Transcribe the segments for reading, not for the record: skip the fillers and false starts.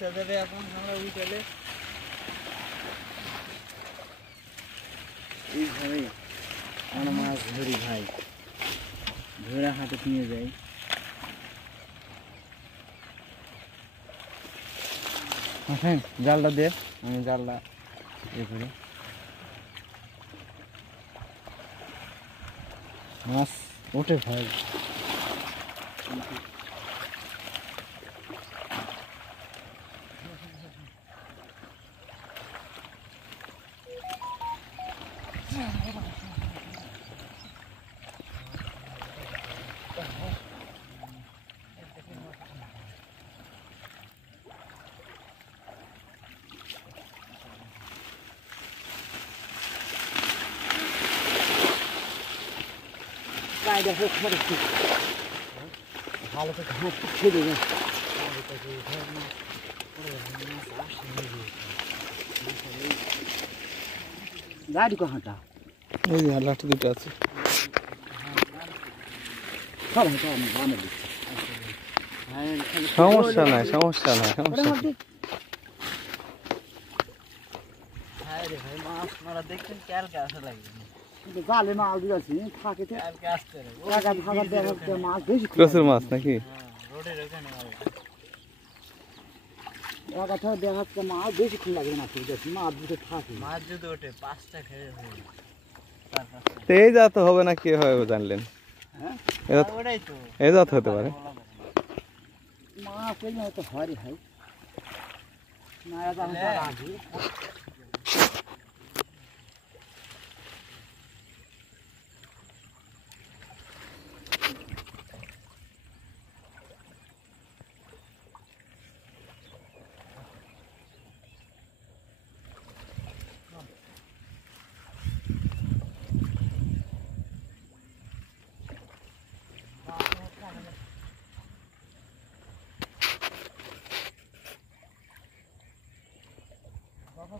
বেচা যাবে এখন আমরা উঠেলে এইভাবে আমরা মাছ ধরি ভাই, ধরে হাতে নিয়ে যাই। হ্যাঁ জালটা দে, আমি জালটা ইয়ে করি। মাছ ওঠে ভাই, ভালো করে ঘাস খেয়ে দেবে। গাড়ি কহাটা এই যে লাঠি দুটো আছে। সমস্যা নাই, সমস্যা নাই, সমস্যা নাই। হ্যাঁ রে ভাই, মাছ মারা দেখছেন ক্যালকে আসা লাগবে। জালে মাছ দিয়েছি থাকে মাছ বেশি প্রচুর মাছ নাকি? রোডের ওখানে এগাছা দেখাচ্ছে মাছ বেশিক্ষণ লাগে না, মাছ দুটো থাকে। মাছ যদি ওঠে 5টা খেয়ে এই জাত হবে না, কি হবে জানলেন? ওটাই তো এই জাত হতে পারে। মাছ এই হয়তো হয় ভাই না, রাখি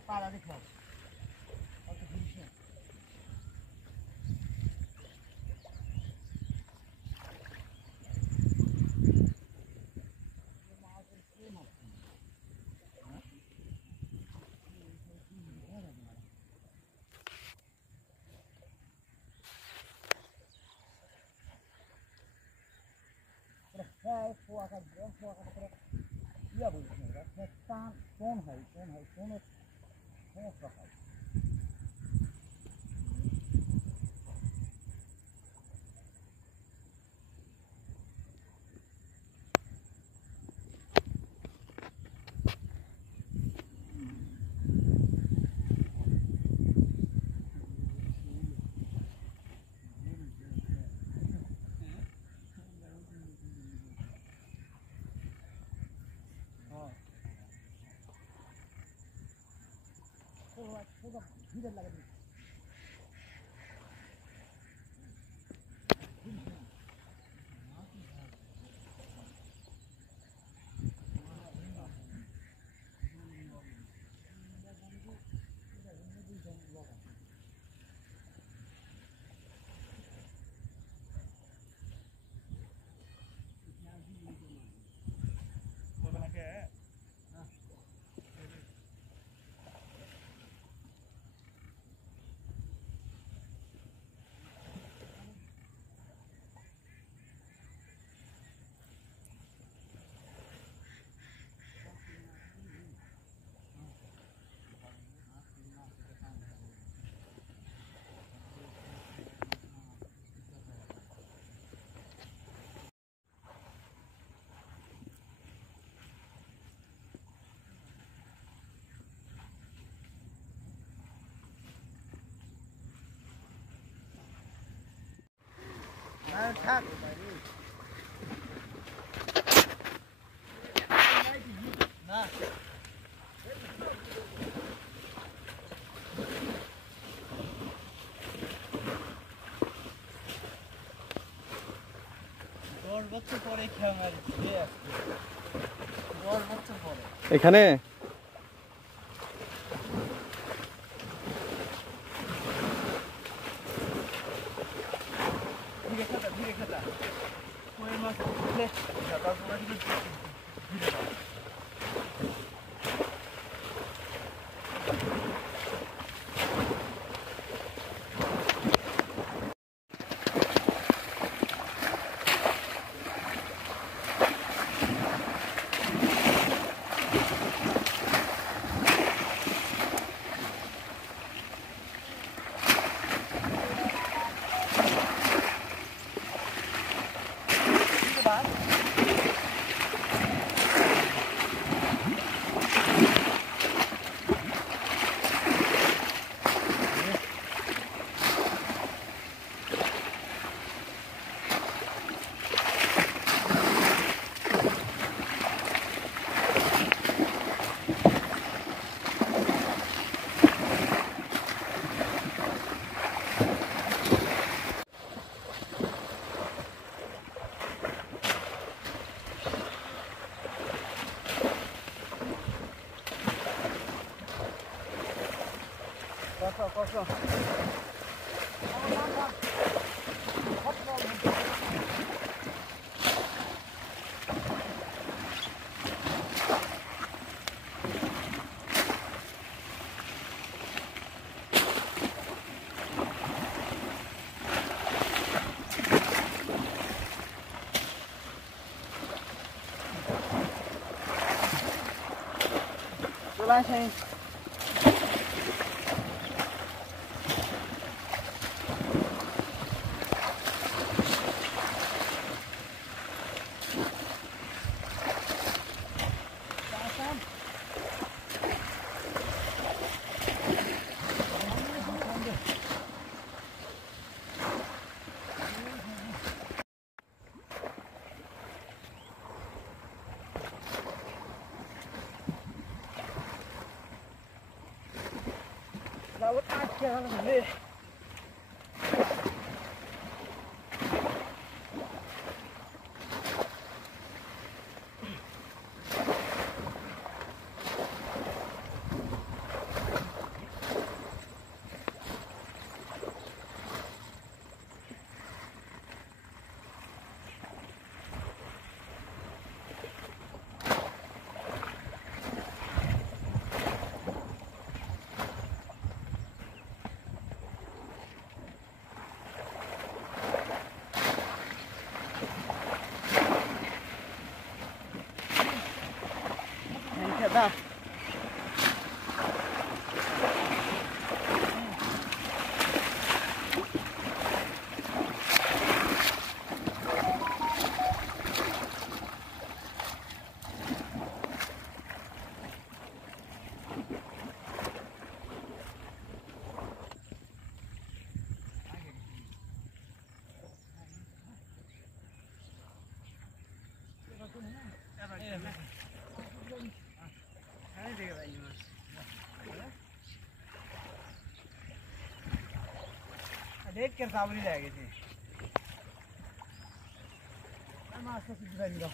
পাড়া দেখো থাক না এখানে চলে আসেন। দাও देख कर सावरी जाएगी थी मां से सीधा निकल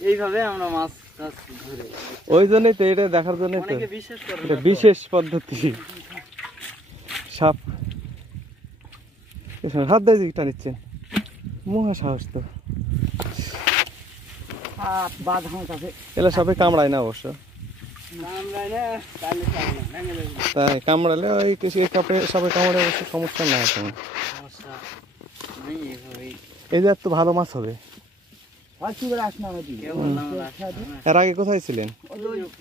এইভাবে আমরা মাছ টাছ ধরে ওই জন্যই তো এটা দেখার জন্যই তো অনেকে বিশ্বাস করে এটা না তো। বিশেষ পদ্ধতি সাপ হাত দিয়ে দিকটা নিচ্ছেন মহা সাহস তো হাত বাঁধ হাত আছে এলা সাপে কামড়ায় না অবশ্য কামড়ায় না তাহলে চাই না ভেঙে দেবে তাই কামড়ালে ওই কিছু কাপড়ে সাপে কামড়ে অবশ্য সমস্যা না এখন সমস্যা নেই এইভাবেই এই যে তো ভালো মাছ হবে আর কি করে আসনা নদী কেউ বললাম এর আগে কোথায় ছিলেন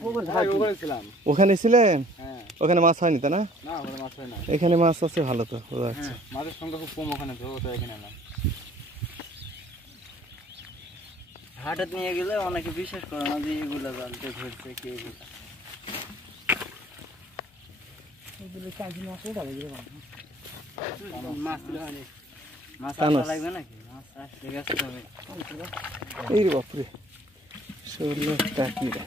ওপর ধার ছিলাম ওখানে ছিলেন হ্যাঁ ওখানে মাছ হয়নি তা না না ওখানে মাছ হয় না এখানে মাছ আছে ভালো তো বোঝা যাচ্ছে মাছের সংখ্যা খুব কম ওখানে তো তো এখানে না হাটে নিয়ে গেলে অনেকে বিশ্বাস করে না যে এগুলা জালতে ধরছে কে এগুলা এগুলো চাঁদি মাছ ওটা লাগবে মাছ তুলে হয়নি মাছ টানস। আসা লাগবে নাকি মাছ আসতে গেছে হবে এই রে বাপরে শরীরে টাকি রে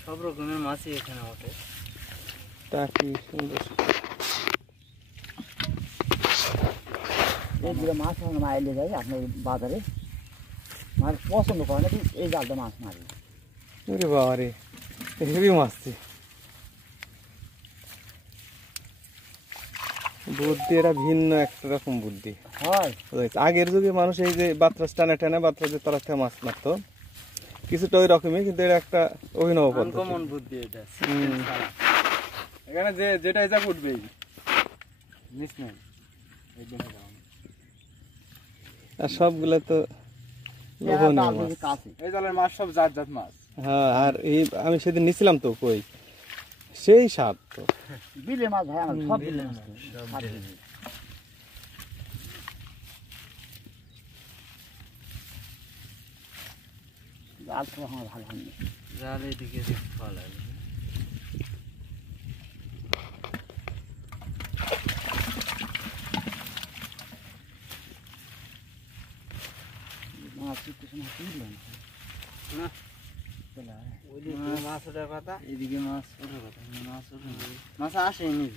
সব রকমের মাছই এখানে ওঠে টাকি সুন্দর এইগুলো মাছ আমরা মাইলে যাই আপনার বাজারে মাছ পছন্দ করে না এই জালটা মাছ মারি ওরে বাবা রে হেভি মাছ ছে। বুদ্ধি এটা ভিন্ন একটা রকম বুদ্ধি হয় আগের যুগে মানুষ এই যে বাতরাস টানে টানে বাতরাজের তলা থেকে মাছ মারতো কিছুটা ওই রকমই কিন্তু এটা একটা অভিনব পদ্ধতি আনকমন বুদ্ধি এটা হুম। এখানে যে যেটা যা উঠবেই মিস নেই একদম আর সবগুলা তো লোভনীয় মাছ কাছে এই জালের মাছ সব জাত জাত মাছ হ্যাঁ আর এই আমি সেদিন নিছিলাম তো কই সেই স্বাদ তো বিলে মাছ ভাই আমার সব বিলে মাছ জাল তো আমার ভালো হয়নি জাল এদিকে ভালো লাগে মাছ ওঠার কথা, এদিকে মাছ ওঠার কথা, মাছ ওঠে না। মাছ আসেনি,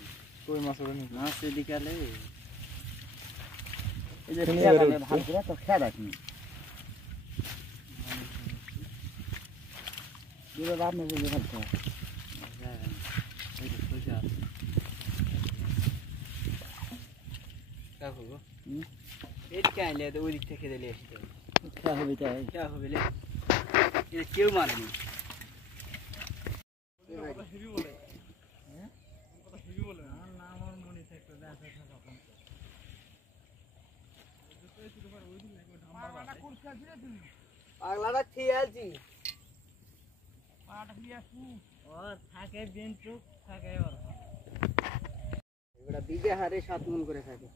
কই মাছ ওঠেনি? মাছ এদিকে আলে এই যে খেয়ালে ভালো করে তো খেয়া রাখনি দুটো বাপ না বুঝে ফেলতে এদিকে আইলে ওই দিক থেকে দিলে আসতে খেয়া হবে তাই খেয়া হবে কেউ মারেনি। পাগলাটা খেয়ালছি থাকে বেঞ্চুক থাকে ওরা বিঘে হারে 7 মণ করে থাকে।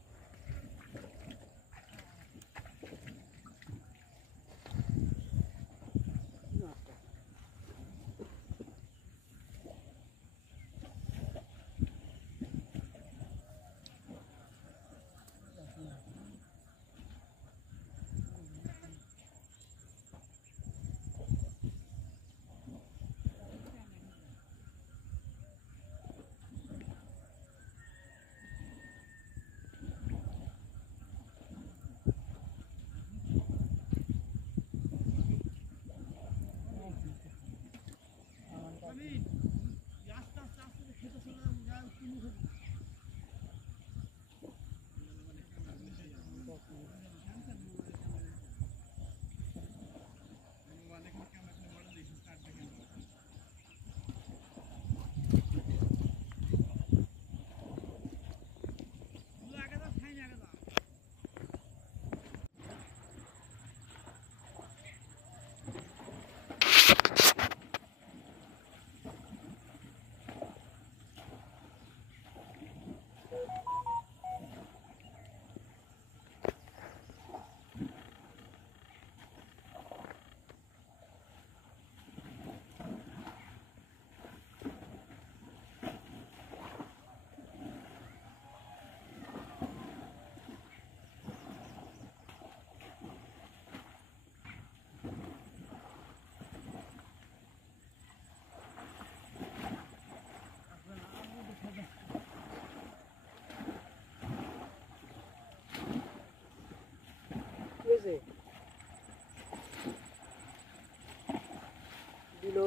দিলো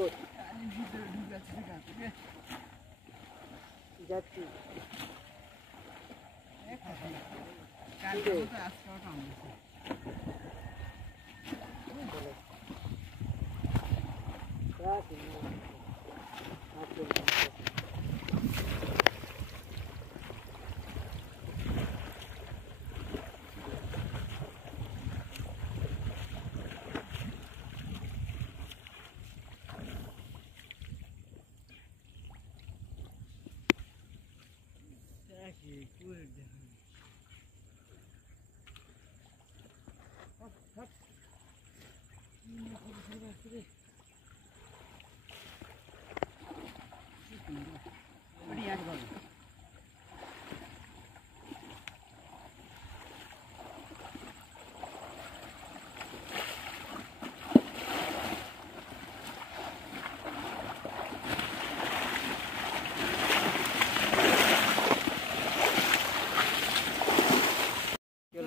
যাচ্ছি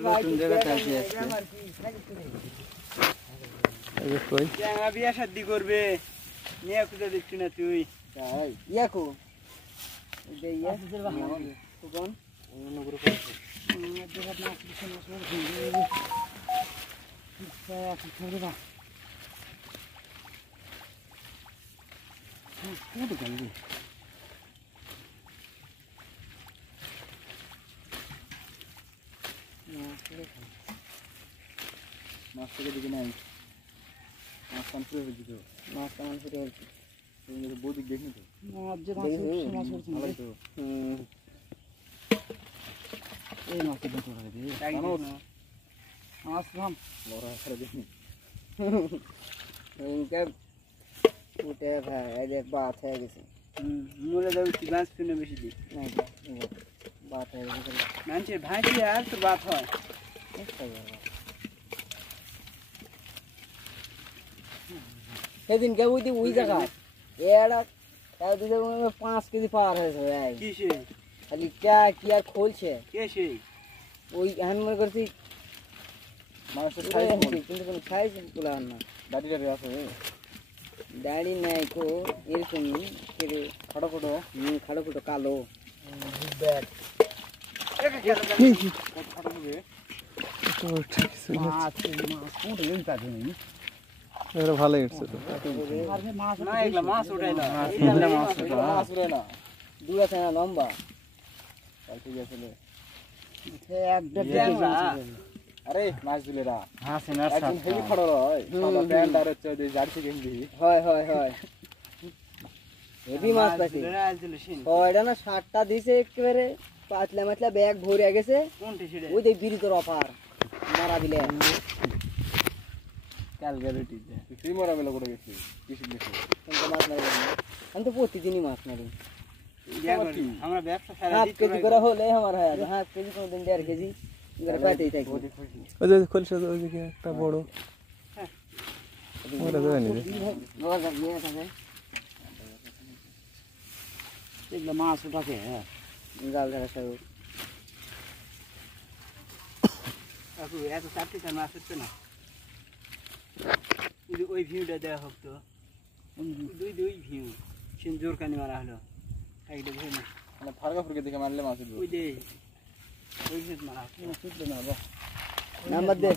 নতুন জায়গাতে আসি আজকে বিয়া শাদি করবে নিয়ে খুঁজে দেখছি না তুই ইয়াকো মাছ থেকে দিকে নাই মাছ কান ফুরে হয়ে যেত মাছ কান ফুরে হয়েছে বৌদিক দেখনি তো মাছ তো এই মাছটা দেখো মাছ নাম বড় আকারে দেখনি উঠে ভাই এই যে বাত হয়ে গেছে মূলে যাবে কি মাছ শুনে বেশি দিই নাই বাত হয়ে গেছে মানুষের ভাই আর তো বাত হয় সেদিনকে ওই জায়গা এরা 5 কেজি পার হয়েছে ভাই কিসে খালি কি আর খোলছে কে সে ওই হ্যান মনে করছি মানুষের কিন্তু কোনো সাইজ বলা না দাঁড়িয়ে আছে দাড়ি নাই কো এরকমই কেরে ফটো ফটো খাড়ো কালো ফটো হবে এটা ভালো উঠছে তো না এগুলা মাছ ওঠাই না এগুলা মাছ ওঠাই না দূর আছে না লম্বা ঠিক আছে আরে মাছ দিলে রা হ্যাঁ সেনার একদম হেভি ফটো হয় সাদা প্যান্ট আর হচ্ছে ওই জার্সি গেঞ্জি হয় হেভি মাছ পাইছি ছয়টা না 7টা দিছে একেবারে পাতলা ব্যাগ ভরে গেছে ওই যে বিরিতর অফার মারা দিলে ক্যালগারিটি তুই মরা বেলা করে গেছিস কিছু গেছি কিন্তু মাছ মারি আমি তো প্রতিদিনই মাছ মারি আমরা ব্যবসা হাফ কেজি করে হলে আমার হয় হাফ কেজি কোনদিন 1.5 কেজি করে পাইতেই থাকি ওই যে খোলসা ওইদিকে একটা বড় ওটা দেয় নি এগুলো মাছ ওঠাকে জাল ধরা সাগর এত চারটি তার মাছ হচ্ছে না ওই ভিউটা দেওয়া হোক তো দুই ভিউ জোর কানি মারা হলো একটা ভিউ না ফারকা ফুরকে দেখে মারলে মাছ ওই যে ওই মারা নাম্বার দে